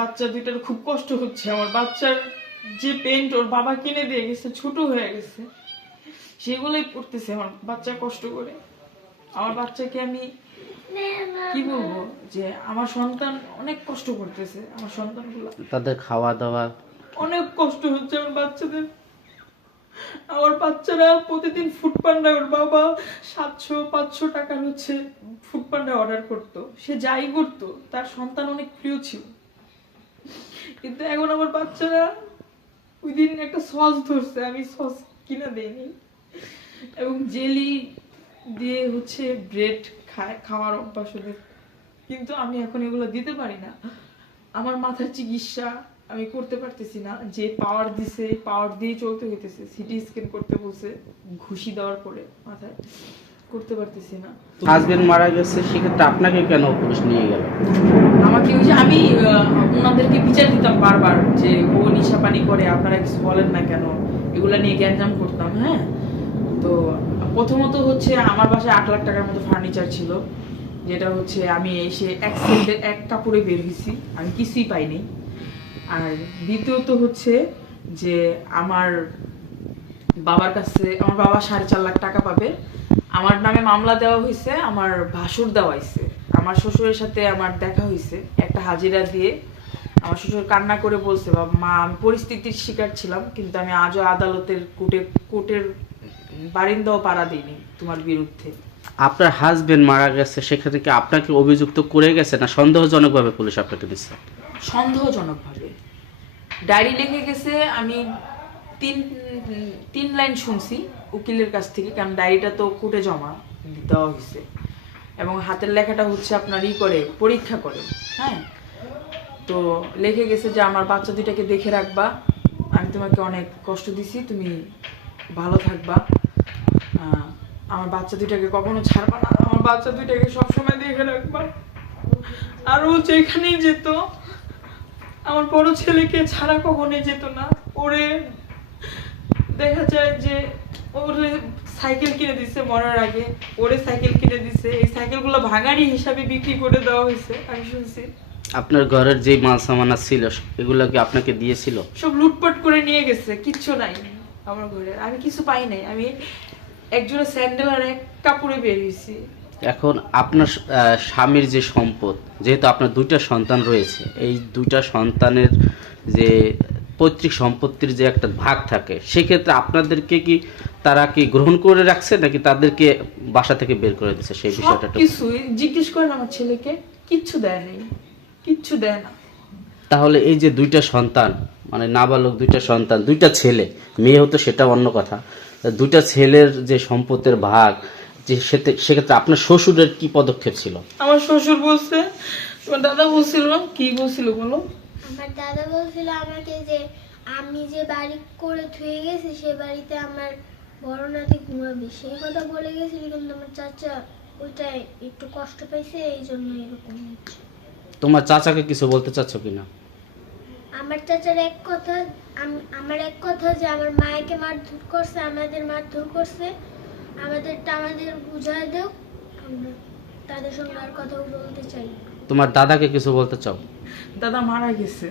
বাচ্চা দুইটার খুব কষ্ট হচ্ছে। আমার বাচ্চার যে পেন্ট ওর বাবা কিনে দিয়ে গেছে ছোট হয়ে গেছে সেগুলোই পড়তেছে আমার বাচ্চা কষ্ট করে। আমার বাচ্চাকে আমি কি বলব যে আমার সন্তান অনেক কষ্ট করতেছে আমার সন্তানগুলো তাদের খাওয়া দাওয়া অনেক কষ্ট হচ্ছে আমার বাচ্চাদের। আমার বাচ্চারা প্রতিদিন ফুড পান্ডা ওর বাবা সাতশো পাঁচশো টাকার হচ্ছে ফুড পান্ডা অর্ডার করতো। সে যাই করতো তার সন্তান অনেক প্রিয় ছিল। কিন্তু এখন আমার বাচ্চারা ওই দিন একটা সস ধরছে, আমি সস কিনা দেইনি। এবং জেলি দিয়ে হচ্ছে ব্রেড খায়, খাওয়ার অভ্যাস ওদের। কিন্তু আমি এখন এগুলো দিতে পারি না। আমার মাথার চিকিৎসা আমি করতে পারতেছি না। যে পাওয়ার দিছে পাওয়ার দিয়ে চলতে হইতেছে। সিটি স্ক্যান করতে বলছে, ঘুষি দেওয়ার পরে মাথায়। করতে পারতেছি না। হাজবেন্ড মারা গেছে সেক্ষেত্রে আপনাকে কেন পুলিশ নিয়ে গেল? আমাকে ওই যে আমি ওনাদেরকে বিচার দিতাম বারবার যে ও নিশা পানি করে আপনারা কিছু বলেন না কেন? এগুলা নিয়ে গ্যাঞ্জাম করতাম হ্যাঁ? তো প্রথমত হচ্ছে আমার বাসায় আট লাখ টাকার মতো ফার্নিচার ছিল যেটা হচ্ছে আমি এসে এক সেন্টে এক কাপড়ে বের হয়েছি আমি কিছুই পাইনি। আর দ্বিতীয়ত হচ্ছে যে আমার বাবার কাছে আমার বাবা সাড়ে চার লাখ টাকা পাবে আমার নামে মামলা দেওয়া হয়েছে আমার ভাসুর দেওয়া হয়েছে আমার শ্বশুরের সাথে আমার দেখা হয়েছে একটা হাজিরা দিয়ে। আমার শ্বশুর কান্না করে বলছে বা মা আমি পরিস্থিতির শিকার ছিলাম কিন্তু আমি আজও আদালতের কোর্টে কোর্টের বারিন্দাও পাড়া দিইনি তোমার বিরুদ্ধে। আপনার হাজবেন্ড মারা গেছে সেক্ষেত্রে কি আপনাকে অভিযুক্ত করে গেছে না সন্দেহজনকভাবে পুলিশ আপনাকে দিচ্ছে সন্দেহজনকভাবে। ডায়েরি লিখে গেছে আমি তিন তিন লাইন শুনছি। উকিলের কাছ থেকে, কারণ ডায়েরিটা তো কোর্টে জমা দেওয়া হয়েছে। এবং হাতের লেখাটা হচ্ছে আপনার ই করে, পরীক্ষা করে হ্যাঁ? তো লেখে গেছে যে আমার বাচ্চা দুইটাকে দেখে রাখবা। আমি তোমাকে অনেক কষ্ট দিছি, তুমি ভালো থাকবা। আমার বাচ্চা দুইটাকে কখনো ছাড়বা না, আমার বাচ্চা দুইটাকে সবসময় দেখে রাখবা। আর ও যেখানেই যেত, আমার বড় ছেলেকে ছাড়া কখনোই যেত না। ওরে, দেখা যায় যে ওরে সাইকেল কিনে দিছে মরার আগে। ওরে সাইকেল কিনে দিছে। এই সাইকেলগুলো ভাঙারি হিসাবে বিক্রি করে দেওয়া হয়েছে আমি শুনছি। আপনার ঘরের যে মাল সামানা ছিল এগুলো কি আপনাকে দিয়েছিল? সব লুটপাট করে নিয়ে গেছে কিচ্ছু নাই আমার ঘরে। আমি কিছু পাই নাই। আমি একজোড়া স্যান্ডেল আর এক কাপড়ে বের হয়েছি। এখন আপনার স্বামীর যে সম্পদ যেহেতু আপনার দুইটা সন্তান রয়েছে এই দুইটা সন্তানের যে পৈতৃক সম্পত্তির যে একটা ভাগ থাকে সেক্ষেত্রে আপনাদেরকে কি তারা কি গ্রহণ করে রাখছে নাকি তাদেরকে বাসা থেকে বের করে দিচ্ছে? সেই বিষয়টা একটু- কিছুই জিজ্ঞেস করেন আমার ছেলেকে কিচ্ছু দেয় নাই কিচ্ছু দেয় না। তাহলে এই যে দুইটা সন্তান মানে নাবালক দুইটা সন্তান দুইটা ছেলে মেয়ে হতো সেটা অন্য কথা দুইটা ছেলের যে সম্পদের ভাগ যে সেক্ষেত্রে আপনার শ্বশুরের কি পদক্ষেপ ছিল? আমার শ্বশুর বলছে তোমার দাদা বলছিল কি বলছিল বলো? আমার দাদা বলছিল আমাকে যে আমি যে বাড়ি করে থুয়ে গেছি সে বাড়িতে আমার বড় নাতি ঘুমাবে। সেই কথা বলে গেছিল কিন্তু আমার চাচা ওইটাই একটু কষ্ট পাইছে এই জন্য এরকম হচ্ছে। তোমার চাচাকে কিছু বলতে চাচ্ছ কিনা আমার চাচার এক কথা আমার এক কথা যে আমার মায়েকে মারধর করছে আমাদের মারধর করছে আমাদেরটা আমাদের বুঝায় দেও আমরা তাদের সঙ্গে আর কথা বলতে চাই। তোমার দাদাকে কিছু বলতে চাও? দাদা মারা গেছে।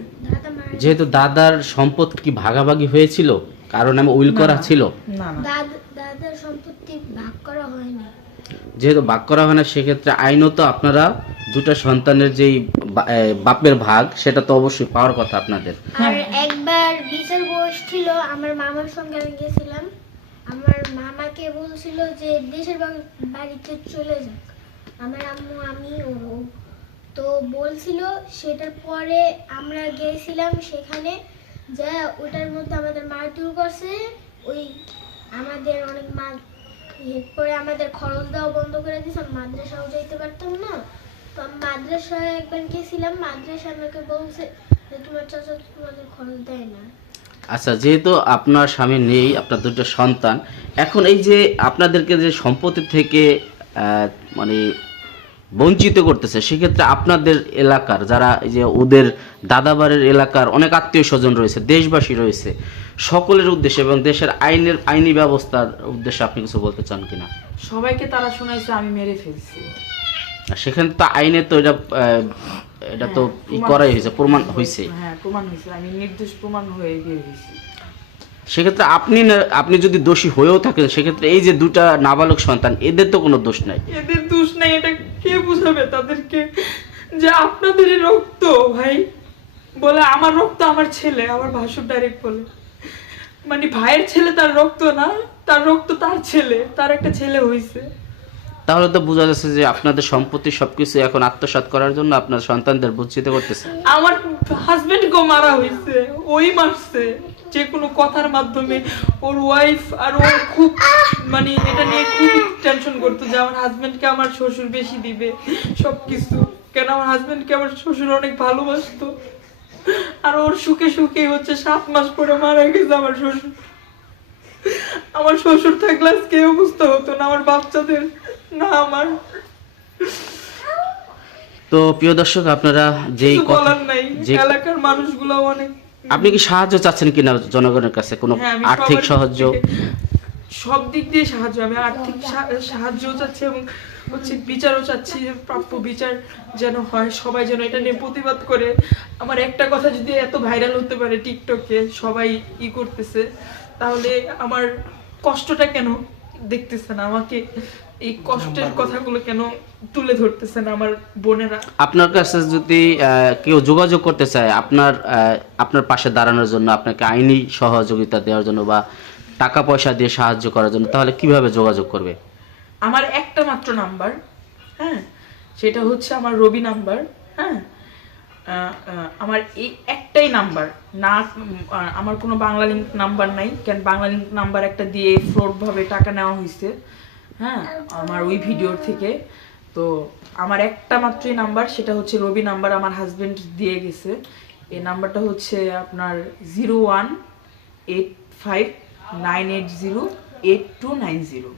যেহেতু দাদার সম্পদ কি ভাগাভাগি হয়েছিল? কারণ আমি উইল করা ছিল? না না। দাদার সম্পত্তি ভাগ করা হয়নি। যেহেতু ভাগ করা হয় না সেক্ষেত্রে আইনত আপনারা দুটো সন্তানের যেই বাপের ভাগ সেটা তো অবশ্যই পাওয়ার কথা আপনাদের। আর একবার বিচার বসছিল আমার মামার সঙ্গে আমি গেছিলাম। আমার মামাকে বলছিল যে দেশের বাড়িতে চলে যাক। আমার আম্মু আমি ও ও। তো বলছিল সেটার পরে আমরা গিয়েছিলাম সেখানে, যা ওটার মধ্যে আমাদের মারধর করছে, ওই আমাদের অনেক মার পরে আমাদের খরচ দেওয়া বন্ধ করে দিয়েছে, আমি মাদ্রাসাও যাইতে পারতাম না। তো মাদ্রাসায় একবার গেছিলাম মাদ্রাসা আমাকে বলছে যে তোমার চাচা তোমাদের খরচ দেয় না। আচ্ছা যেহেতু আপনার স্বামী নেই, আপনার দুটো সন্তান, এখন এই যে আপনাদেরকে যে সম্পত্তি থেকে মানে বঞ্চিত করতেছে সেক্ষেত্রে আপনাদের এলাকার যারা এই যে ওদের দাদাবাড়ির এলাকার অনেক আত্মীয় স্বজন রয়েছে দেশবাসী রয়েছে সকলের উদ্দেশ্যে এবং দেশের আইনের আইনি ব্যবস্থার উদ্দেশ্যে আপনি কিছু বলতে চান কিনা? সবাইকে তারা শুনাইছে আমি মেরে ফেলছি। সেখানে তো আইনে তো এটা এটা তো ই করাই হয়েছে। প্রমাণ হয়েছে। হ্যাঁ প্রমাণ হয়েছে আমি নির্দোষ প্রমাণ হয়ে বের হয়েছি। সেক্ষেত্রে আপনি আপনি যদি দোষী হয়েও থাকেন সেক্ষেত্রে এই যে দুটা নাবালক সন্তান এদের তো কোনো দোষ নাই। এদের দোষ নাই এটা কে বুঝাবে তাদেরকে? যে আপনাদেরই রক্ত ভাই। বলে আমার রক্ত আমার ছেলে আমার ভাসুর ডাইরেক্ট বলে। মানে ভাইয়ের ছেলে তার রক্ত না তার রক্ত তার ছেলে তার একটা ছেলে হয়েছে তাহলে তো বোঝা যাচ্ছে যে আপনাদের সম্পত্তি সবকিছু এখন আত্মসাৎ করার জন্য আপনার সন্তানদের বঞ্চিত করতেছে। আমার হাজবেন্ডকেও মারা হয়েছে ওই মারছে। যে কোনো কথার মাধ্যমে ওর ওয়াইফ আর ও খুব মানে এটা নিয়ে খুব টেনশন করতো যে আমার হাজবেন্ডকে আমার শ্বশুর বেশি দিবে সব কিছু কেন আমার হাজবেন্ডকে আমার শ্বশুর অনেক ভালোবাসতো? আর ওর সুখে সুখে হচ্ছে সাত মাস পরে মারা গেছে আমার শ্বশুর। আমার শ্বশুর থাকলে আজকে অবস্থা হতো না আমার বাচ্চাদের না আমার। তো প্রিয় দর্শক আপনারা যেই কথা বলার নাই যে এলাকার মানুষগুলো অনেক আপনি কি সাহায্য চাচ্ছেন কিনা জনগণের কাছে? কোনো হ্যাঁ, আর্থিক সাহায্য? সব দিক দিয়ে সাহায্য আমি আর্থিক সা- সাহায্যও চাচ্ছি এবং হচ্ছে বিচারও চাচ্ছি প্রাপ্য বিচার যেন হয় সবাই যেন এটা নিয়ে প্রতিবাদ করে। আমার একটা কথা যদি এত ভাইরাল হতে পারে টিকটকে সবাই ই করতেছে তাহলে আমার কষ্টটা কেন দেখতেছে না? আমাকে এই কষ্টের কথাগুলো কেন তুলে ধরতেছে না আমার বোনেরা? আপনার কাছে যদি কেউ যোগাযোগ করতে চায় আপনার আপনার পাশে দাঁড়ানোর জন্য আপনাকে আইনি সহযোগিতা দেওয়ার জন্য বা টাকা পয়সা দিয়ে সাহায্য করার জন্য তাহলে কীভাবে যোগাযোগ করবে? আমার একটা মাত্র নাম্বার হ্যাঁ? সেটা হচ্ছে আমার রবি নাম্বার হ্যাঁ? আমার এই একটাই নাম্বার না আমার কোনো বাংলা লিঙ্ক নাম্বার নাই কেন বাংলা লিঙ্ক নাম্বার একটা দিয়ে ফ্রড ভাবে টাকা নেওয়া হয়েছে হ্যাঁ আমার ওই ভিডিওর থেকে। তো আমার একটা মাত্রই নাম্বার, সেটা হচ্ছে রবি নাম্বার আমার হাজব্যান্ড দিয়ে গেছে। এই নাম্বারটা হচ্ছে আপনার zero one eight five nine eight zero eight two nine zero